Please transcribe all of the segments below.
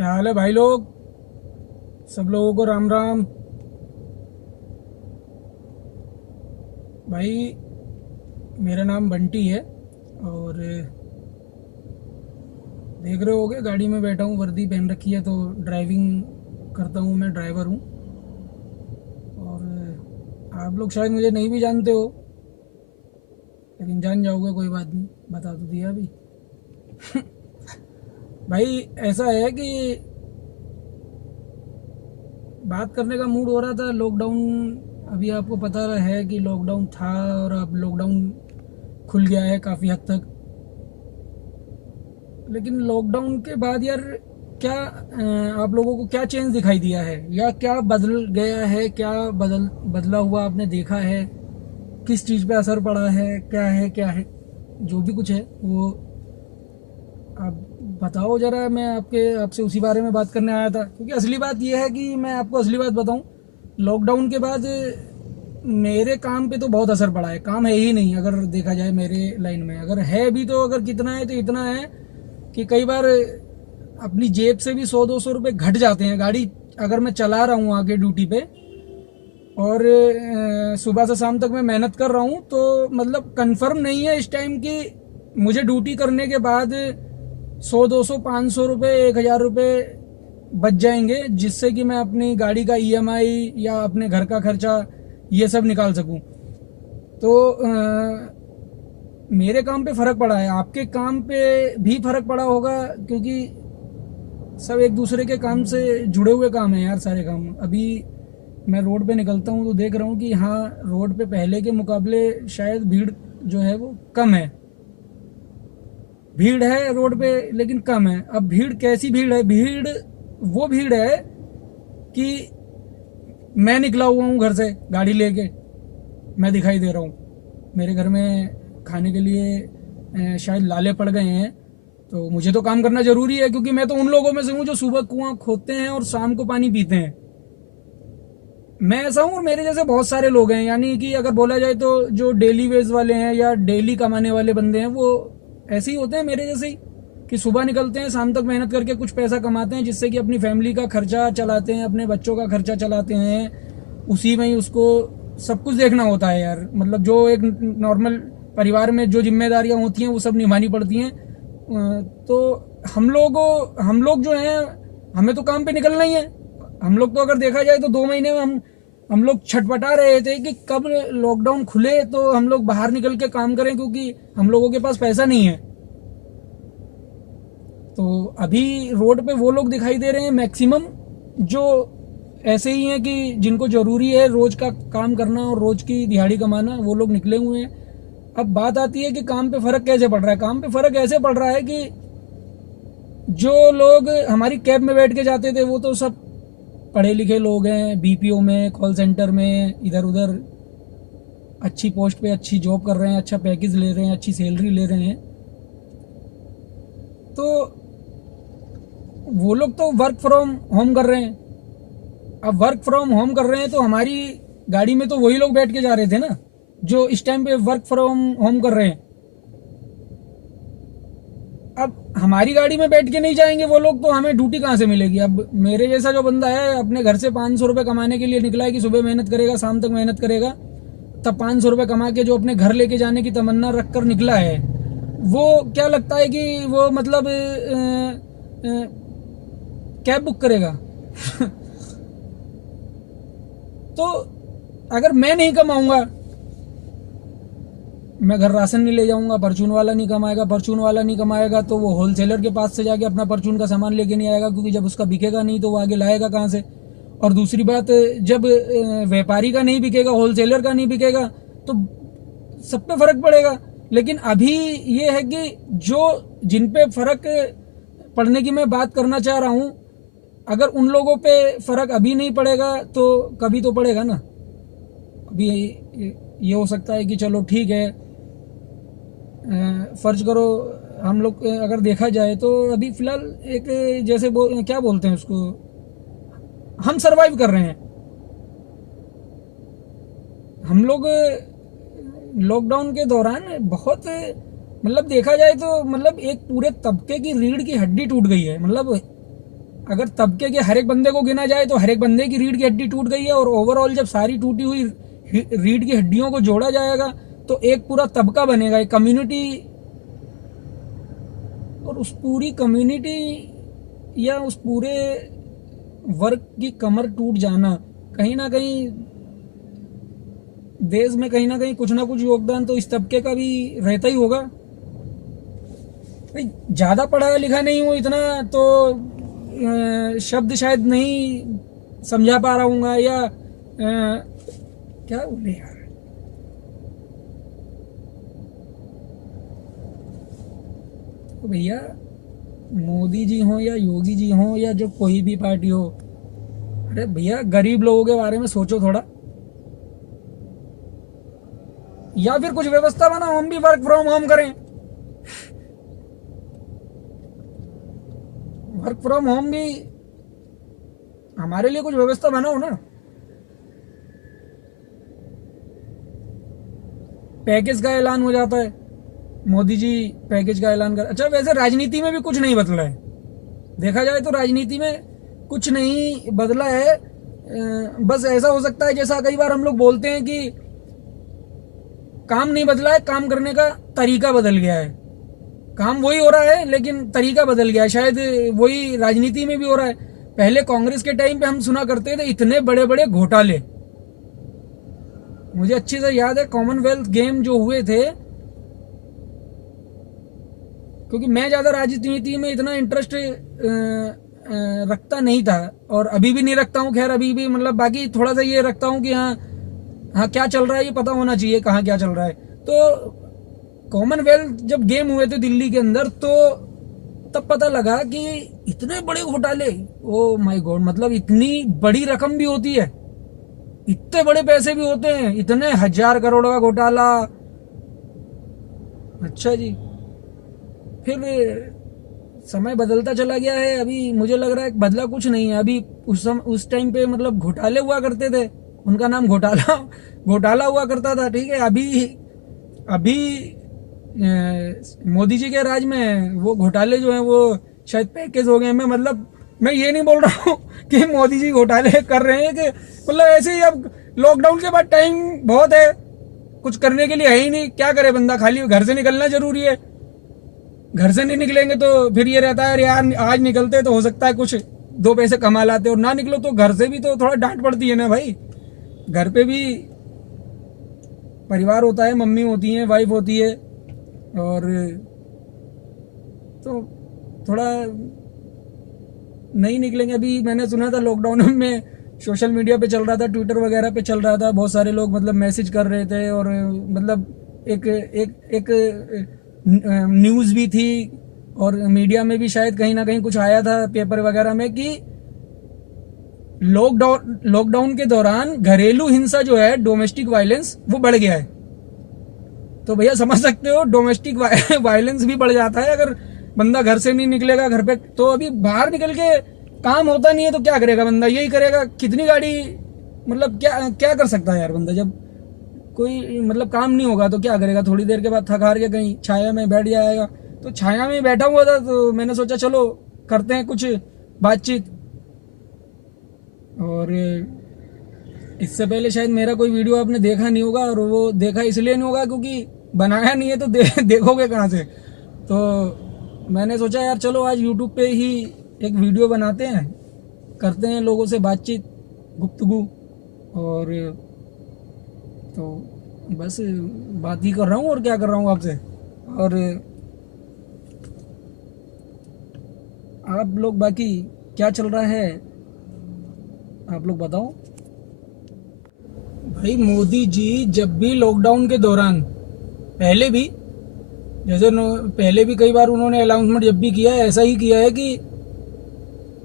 क्या हाल है भाई लोग। सब लोगों को राम राम। भाई मेरा नाम बंटी है और देख रहे होगे गाड़ी में बैठा हूँ, वर्दी पहन रखी है तो ड्राइविंग करता हूँ, मैं ड्राइवर हूँ। और आप लोग शायद मुझे नहीं भी जानते हो, लेकिन जान जाओगे, कोई बात नहीं, बता तो दिया अभी। भाई ऐसा है कि बात करने का मूड हो रहा था। लॉकडाउन, अभी आपको पता है कि लॉकडाउन था और अब लॉकडाउन खुल गया है काफ़ी हद तक। लेकिन लॉकडाउन के बाद यार क्या आप लोगों को क्या चेंज दिखाई दिया है या क्या बदल गया है, क्या बदला हुआ आपने देखा है, किस चीज़ पे असर पड़ा है क्या है, जो भी कुछ है वो आप बताओ ज़रा। मैं आपसे उसी बारे में बात करने आया था, क्योंकि असली बात यह है कि मैं आपको असली बात बताऊं, लॉकडाउन के बाद मेरे काम पे तो बहुत असर पड़ा है। काम है ही नहीं, अगर देखा जाए मेरे लाइन में, अगर है भी तो अगर कितना है तो इतना है कि कई बार अपनी जेब से भी 100-200 रुपये घट जाते हैं। गाड़ी अगर मैं चला रहा हूँ आगे ड्यूटी पे और सुबह से शाम तक मैं मेहनत कर रहा हूँ, तो मतलब कंफर्म नहीं है इस टाइम कि मुझे ड्यूटी करने के बाद 100-200-500 रुपये 1000 रुपये बच जाएंगे, जिससे कि मैं अपनी गाड़ी का ईएमआई या अपने घर का खर्चा ये सब निकाल सकूं। तो मेरे काम पे फ़र्क पड़ा है, आपके काम पे भी फ़र्क पड़ा होगा, क्योंकि सब एक दूसरे के काम से जुड़े हुए काम है यार, सारे काम। अभी मैं रोड पे निकलता हूँ तो देख रहा हूँ कि हाँ, रोड पे पहले के मुकाबले शायद भीड़ जो है वो कम है। भीड़ है रोड पे लेकिन कम है। अब भीड़ कैसी भीड़ है? भीड़ वो भीड़ है कि मैं निकला हुआ हूँ घर से गाड़ी लेके, मैं दिखाई दे रहा हूँ, मेरे घर में खाने के लिए शायद लाले पड़ गए हैं, तो मुझे तो काम करना ज़रूरी है, क्योंकि मैं तो उन लोगों में से हूँ जो सुबह कुआं खोदते हैं और शाम को पानी पीते हैं। मैं ऐसा हूँ और मेरे जैसे बहुत सारे लोग हैं, यानी कि अगर बोला जाए तो जो डेली वेज वाले हैं या डेली कमाने वाले बंदे हैं वो ऐसे ही होते हैं मेरे जैसे ही, कि सुबह निकलते हैं, शाम तक मेहनत करके कुछ पैसा कमाते हैं, जिससे कि अपनी फैमिली का खर्चा चलाते हैं, अपने बच्चों का खर्चा चलाते हैं। उसी में ही उसको सब कुछ देखना होता है यार, मतलब जो एक नॉर्मल परिवार में जो जिम्मेदारियां होती हैं वो सब निभानी पड़ती हैं। तो हम लोग जो हैं, हमें तो काम पे निकलना ही है। हम लोग तो अगर देखा जाए तो 2 महीने में हम लोग छटपटा रहे थे कि कब लॉकडाउन खुले तो हम लोग बाहर निकल के काम करें, क्योंकि हम लोगों के पास पैसा नहीं है। तो अभी रोड पे वो लोग दिखाई दे रहे हैं मैक्सिमम, जो ऐसे ही हैं कि जिनको ज़रूरी है रोज़ का काम करना और रोज़ की दिहाड़ी कमाना, वो लोग निकले हुए हैं। अब बात आती है कि काम पे फ़र्क कैसे पड़ रहा है। काम पे फ़र्क ऐसे पड़ रहा है कि जो लोग हमारी कैब में बैठ के जाते थे वो तो सब पढ़े लिखे लोग हैं, बीपीओ में, कॉल सेंटर में, इधर उधर अच्छी पोस्ट पे अच्छी जॉब कर रहे हैं, अच्छा पैकेज ले रहे हैं, अच्छी सैलरी ले रहे हैं। तो वो लोग तो वर्क फ्रॉम होम कर रहे हैं। अब वर्क फ्रॉम होम कर रहे हैं तो हमारी गाड़ी में तो वही लोग बैठ के जा रहे थे ना, जो इस टाइम पे वर्क फ्रॉम होम कर रहे हैं। अब हमारी गाड़ी में बैठ के नहीं जाएंगे वो लोग, तो हमें ड्यूटी कहाँ से मिलेगी? अब मेरे जैसा जो बंदा है अपने घर से 500 रुपये कमाने के लिए निकला है, कि सुबह मेहनत करेगा शाम तक मेहनत करेगा, तब 500 रुपये कमा के जो अपने घर लेके जाने की तमन्ना रख कर निकला है, वो क्या लगता है कि वो मतलब कैब बुक करेगा? तो अगर मैं नहीं कमाऊंगा, मैं घर राशन नहीं ले जाऊंगा, परचून वाला नहीं कमाएगा, परचून वाला नहीं कमाएगा तो वो होलसेलर के पास से जाके अपना परचून का सामान लेके नहीं आएगा, क्योंकि जब उसका बिकेगा नहीं तो वो आगे लाएगा कहाँ से? और दूसरी बात, जब व्यापारी का नहीं बिकेगा, होलसेलर का नहीं बिकेगा, तो सब पे फर्क पड़ेगा। लेकिन अभी ये है कि जो जिन पे फर्क पड़ने की मैं बात करना चाह रहा हूँ, अगर उन लोगों पे फर्क अभी नहीं पड़ेगा तो कभी तो पड़ेगा ना। अभी ये हो सकता है कि चलो ठीक है, फर्ज करो हम लोग अगर देखा जाए तो अभी फिलहाल एक जैसे क्या बोलते हैं उसको, हम सरवाइव कर रहे हैं। हम लोग लॉकडाउन के दौरान बहुत, मतलब देखा जाए तो मतलब एक पूरे तबके की रीढ़ की हड्डी टूट गई है। मतलब अगर तबके के हर एक बंदे को गिना जाए तो हर एक बंदे की रीढ़ की हड्डी टूट गई है, और ओवरऑल जब सारी टूटी हुई रीढ़ की हड्डियों को जोड़ा जाएगा तो एक पूरा तबका बनेगा, एक कम्युनिटी। और उस पूरी कम्युनिटी या उस पूरे वर्ग की कमर टूट जाना, कहीं ना कहीं देश में कहीं ना कहीं कुछ ना कुछ योगदान तो इस तबके का भी रहता ही होगा। भाई ज़्यादा पढ़ा लिखा नहीं हूँ इतना, तो शब्द शायद नहीं समझा पा रहा हूँ, या क्या बोले यार। तो भैया मोदी जी हो या योगी जी हो या जो कोई भी पार्टी हो, अरे भैया गरीब लोगों के बारे में सोचो थोड़ा, या फिर कुछ व्यवस्था बनाओ, हम भी वर्क फ्रॉम होम करें। वर्क फ्रॉम होम भी हमारे लिए कुछ व्यवस्था बनाओ ना। पैकेज का ऐलान हो जाता है, मोदी जी पैकेज का ऐलान कर। अच्छा वैसे राजनीति में भी कुछ नहीं बदला है, देखा जाए तो राजनीति में कुछ नहीं बदला है। बस ऐसा हो सकता है जैसा कई बार हम लोग बोलते हैं कि काम नहीं बदला है, काम करने का तरीका बदल गया है। काम वही हो रहा है लेकिन तरीका बदल गया है, शायद वही राजनीति में भी हो रहा है। पहले कांग्रेस के टाइम पे हम सुना करते थे इतने बड़े बड़े घोटाले, मुझे अच्छी से याद है कॉमनवेल्थ गेम जो हुए थे, क्योंकि मैं ज़्यादा राजनीति में इतना इंटरेस्ट रखता नहीं था, और अभी भी नहीं रखता हूँ। खैर अभी भी मतलब बाकी थोड़ा सा ये रखता हूँ कि हाँ क्या चल रहा है ये पता होना चाहिए, कहाँ क्या चल रहा है। तो कॉमनवेल्थ जब गेम हुए थे दिल्ली के अंदर, तो तब पता लगा कि इतने बड़े घोटाले, ओ माय गॉड, मतलब इतनी बड़ी रकम भी होती है, इतने बड़े पैसे भी होते हैं, इतने 1000 करोड़ का घोटाला। अच्छा जी, फिर समय बदलता चला गया है। अभी मुझे लग रहा है बदला कुछ नहीं है। अभी उस टाइम पे मतलब घोटाले हुआ करते थे, उनका नाम घोटाला हुआ करता था, ठीक है। अभी मोदी जी के राज में वो घोटाले जो हैं वो शायद पैकेज हो गए। मैं ये नहीं बोल रहा हूँ कि मोदी जी घोटाले कर रहे हैं, कि मतलब ऐसे ही अब लॉकडाउन के बाद टाइम बहुत है, कुछ करने के लिए है ही नहीं, क्या करे बंदा, खाली घर से निकलना जरूरी है। घर से नहीं निकलेंगे तो फिर ये रहता है यार आज निकलते तो हो सकता है कुछ 2 पैसे कमा लाते, और ना निकलो तो घर से भी तो थोड़ा डांट पड़ती है ना भाई। घर पे भी परिवार होता है, मम्मी होती है, वाइफ होती है, और तो थोड़ा नहीं निकलेंगे। अभी मैंने सुना था लॉकडाउन में सोशल मीडिया पे चल रहा था, ट्विटर वगैरह पे चल रहा था, बहुत सारे लोग मतलब मैसेज कर रहे थे, और मतलब एक न्यूज़ भी थी, और मीडिया में भी शायद कहीं ना कहीं कुछ आया था पेपर वगैरह में कि लॉकडाउन के दौरान घरेलू हिंसा जो है, डोमेस्टिक वायलेंस, वो बढ़ गया है। तो भैया समझ सकते हो डोमेस्टिक वायलेंस भी बढ़ जाता है अगर बंदा घर से नहीं निकलेगा घर पे। तो अभी बाहर निकल के काम होता नहीं है तो क्या करेगा बंदा, यही करेगा। कितनी गाड़ी, मतलब क्या कर सकता है यार बंदा, जब कोई मतलब काम नहीं होगा तो क्या करेगा। थोड़ी देर के बाद थक हार के कहीं छाया में बैठ जाएगा। तो छाया में बैठा हुआ था तो मैंने सोचा चलो करते हैं कुछ बातचीत। और इससे पहले शायद मेरा कोई वीडियो आपने देखा नहीं होगा, और वो देखा इसलिए नहीं होगा क्योंकि बनाया नहीं है, तो देखोगे कहाँ से। तो मैंने सोचा यार चलो आज यूट्यूब पे ही एक वीडियो बनाते हैं, करते हैं लोगों से बातचीत, गुफ्तगू। और तो बस बात ही कर रहा हूँ, और क्या कर रहा हूँ आपसे। और आप लोग बाकी क्या चल रहा है आप लोग बताओ। भाई मोदी जी जब भी लॉकडाउन के दौरान, पहले भी कई बार उन्होंने अनाउंसमेंट जब भी किया है, ऐसा ही किया है कि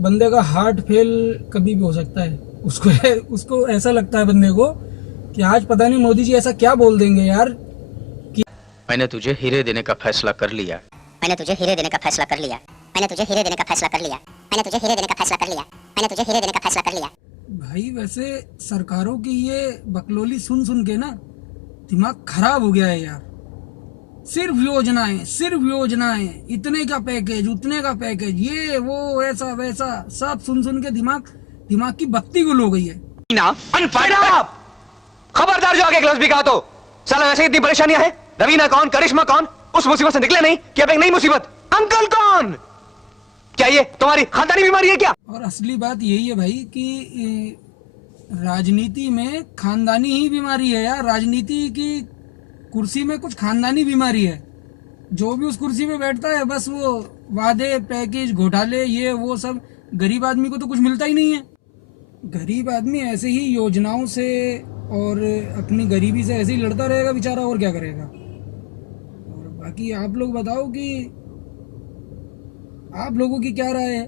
बंदे का हार्ट फेल कभी भी हो सकता है। उसको ऐसा लगता है बंदे को कि आज पता नहीं मोदी जी ऐसा क्या बोल देंगे यार कि मैंने तुझे हीरे देने का फैसला कर लिया। मैंने तुझे हीरे देने का फैसला कर लिया। मैंने तुझे हीरे देने का फैसला कर लिया। मैंने तुझे हीरे देने का फैसला कर लिया। मैंने तुझे हीरे देने का फैसला कर लिया। भाई वैसे सरकारों की ये बकलोली सुन सुन के ना दिमाग खराब हो गया है यार। सिर्फ योजनाएं, इतने का पैकेज, उतने का पैकेज, ये वो ऐसा वैसा, सब सुन के दिमाग की बत्ती गुल हो गई है। खबरदार जो आगे ग्लास भी कहा तो साला वैसे इतनी परेशानियां हैं। रवीना कौन, करिश्मा कौन, उस मुसीबत से निकले नहीं कि अब एक नई मुसीबत। अंकल कौन? क्या ये तुम्हारी खानदानी बीमारी है क्या? और असली बात यही है भाई कि राजनीति में खानदानी ही बीमारी है यार। राजनीति की कुर्सी में कुछ खानदानी बीमारी है। जो भी उस कुर्सी पे बैठता है बस वो वादे, पैकेज, घोटाले, ये वो सब। गरीब आदमी को तो कुछ मिलता ही नहीं है। गरीब आदमी ऐसे ही योजनाओं से और अपनी गरीबी से ऐसे ही लड़ता रहेगा बेचारा, और क्या करेगा। और बाकी आप लोग बताओ कि आप लोगों की क्या राय है,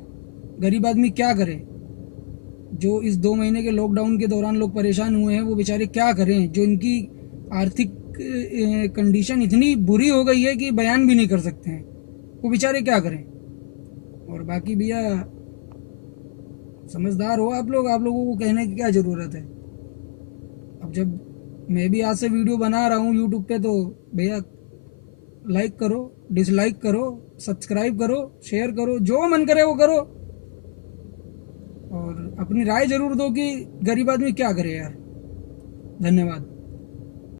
गरीब आदमी क्या करे? जो इस 2 महीने के लॉकडाउन के दौरान लोग परेशान हुए हैं वो बेचारे क्या करें? जो इनकी आर्थिक कंडीशन इतनी बुरी हो गई है कि बयान भी नहीं कर सकते हैं, वो बेचारे क्या करें? और बाकी भैया समझदार हो आप लोगों को कहने की क्या ज़रूरत है। अब जब मैं भी आज से वीडियो बना रहा हूँ यूट्यूब पे, तो भैया लाइक करो, डिसलाइक करो, सब्सक्राइब करो, शेयर करो, जो मन करे वो करो, और अपनी राय ज़रूर दो कि गरीब आदमी क्या करे यार। धन्यवाद।